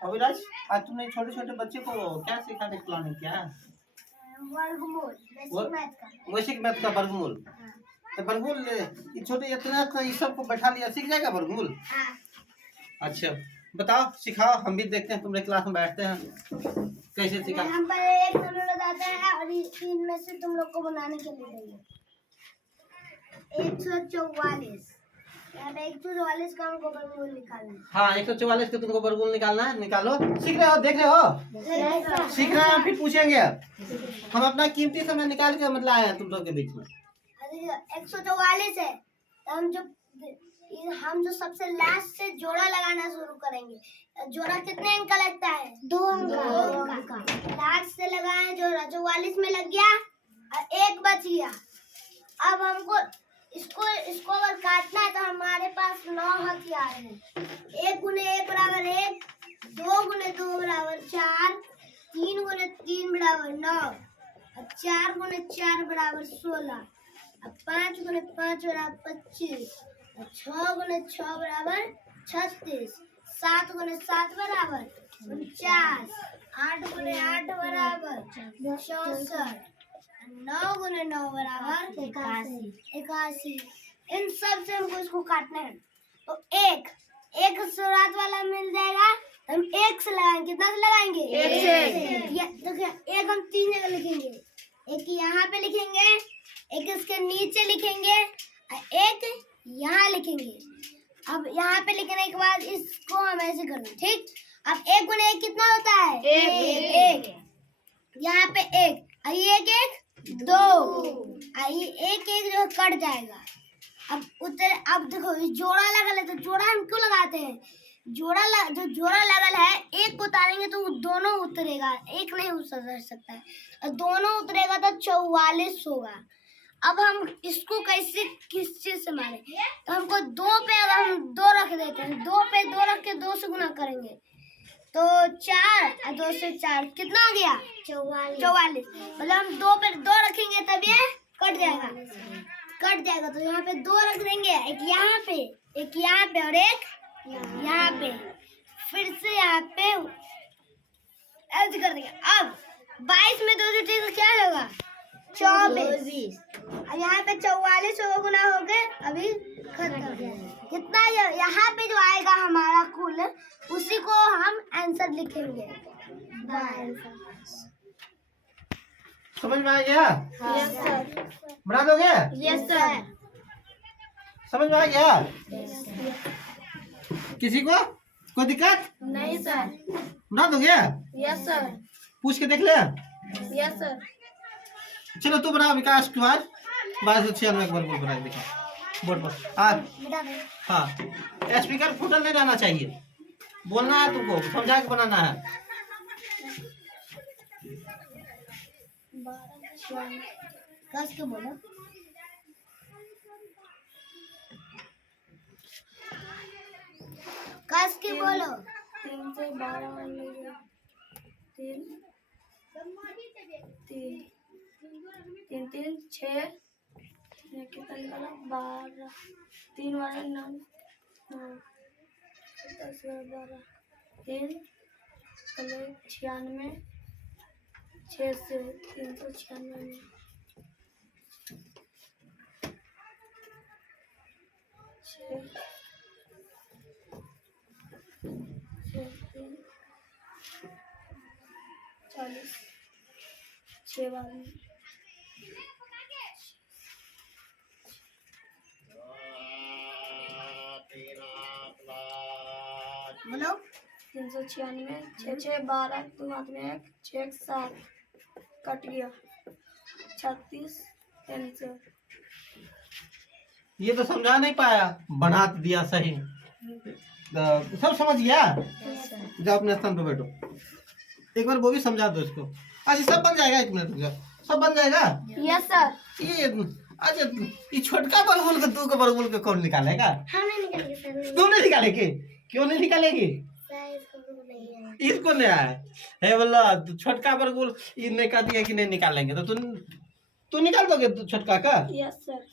अविनाश, आज तुमने छोटे छोटे बच्चे को क्या सिखाने की प्लानिंग किया है? वर्गमूल, बेसिक मैथ का वर्गमूल। तो वर्गमूल ये छोटे इतना ये सबको बैठा लिया, सीख जाएगा वर्गमूल? अच्छा बताओ, सिखाओ, हम भी देखते हैं, तुम्हारे क्लास में बैठते हैं, कैसे सिखा। हम पहले एक नंबर बताते हैं और इनमें से तुम लोग को बनाने के लिए देंगे। 144, यहाँ पे 144 का हमको वर्गमूल निकालना है। हाँ 144 का तुमको वर्गमूल निकालना है, निकालो। सीख रहे हो, देख रहे हो, सीख रहे हैं, फिर पूछेंगे। हम अपना कीमती समय निकाल के मतलब आए हैं तुम लोग के बीच में। 144 है, हम जो सबसे लास्ट से जोड़ा लगाना शुरू करेंगे। जोड़ा कितने अंक का लगता है? 2 अंक का। लास्ट से लगाए जोड़ा, 44 में लग गया और 1 बच गया। अब हमको इसको अगर काटना है तो हमारे पास 9 हथियार हैं। 1 गुने 1 बराबर 1, 2 गुने 2 बराबर 4, 3 गुने 3 बराबर 9, 4 गुने 4 बराबर 16, 5 गुने 5 बराबर 25, 6 गुने 6 बराबर 36, 7 गुने 7 बराबर 49, 8 गुने 8 बराबर 64, 9 गुने 9 बराबर 81। इन सब से हमको इसको काटना है। तो एक शुरुआत वाला मिल जाएगा, हम 1 से लगाएंगे। कितना से लगाएंगे? 1 से। देखिए 1 हम 3 जगह लिखेंगे। एक यहाँ पे लिखेंगे, एक इसके नीचे लिखेंगे, एक यहाँ लिखेंगे। अब यहाँ पे लिखने के बाद इसको हम ऐसे करना, ठीक। अब 1 गुने 1 कितना होता है? 1। यहाँ पे 1, ये 1 2, ये 1 जो कट जाएगा। अब देखो जोड़ा लगल है, तो जोड़ा हम क्यों लगाते हैं? जो जोड़ा लगल है, 1 को उतारेंगे तो दोनों उतरेगा, 1 नहीं उतर सकता है, और दोनों उतरेगा तो 44 होगा। अब हम इसको कैसे किस चीज से मारे? तो हमको 2 पे अगर हम 2 रख देते हैं, 2 पे 2 रख के 2 से गुना करेंगे तो 4 और 2 से 4 कितना आ गया? 44। मतलब हम 2 पे 2 रखेंगे तब ये कट जाएगा। तो यहाँ पे 2 रख देंगे, एक यहाँ पे और एक यहाँ पे, फिर से यहाँ पे ऐसे कर देंगे। अब 22 में 2 जुटेगा तो क्या होगा? 24। अब यहाँ पे 44 गुना हो गए, अभी खत्म। कितना यहाँ पे जो आएगा हमारा कुल, उसी को हम आंसर लिखेंगे। समझ में आ गया? Yes sir. बना दोगे? Yes sir. समझ में आ गया? किसी को कोई दिक्कत नहीं सर। बना दोगे? Yes sir. पूछ के देख ले। Yes sir. चलो तू बना विकास कुमार, 1296 एक बार बोल बना दिखा बोर्ड पर। हाँ स्पीकर फुटल नहीं रहना चाहिए, बोलना है तुमको, समझा के बनाना है। कस के बोलो। कस के बोलो। 3 से 12 3 3 6 कितना निकाला? 12 3 वाला 9 10 12 3 96 6 से 396 में 40 6 बार में बोलो। 396 6 6 12 2 हाथ में 1 6 7 कट गया 36 आंसर। ये तो समझा नहीं पाया, बना दिया सही। सब समझ गया? जाओ अपने स्थान पे बैठो, एक बार वो भी समझा दो इसको। आज सब बन जाएगा, 1 मिनट रुक जाओ, सब बन जाएगा। Yes sir. ये अच्छा ये छोटका बरगुल के 2 का बरगुल के कौन निकालेगा? हम नहीं निकालेंगे सर। तुम नहीं निकालेगी? क्यों नहीं निकालेगी? इसको नहीं आया है बोला छोटका बरगुल, ये नहीं कहती है कि नहीं निकालेंगे, तो तू निकाल दोगे छोटका का? Yes sir.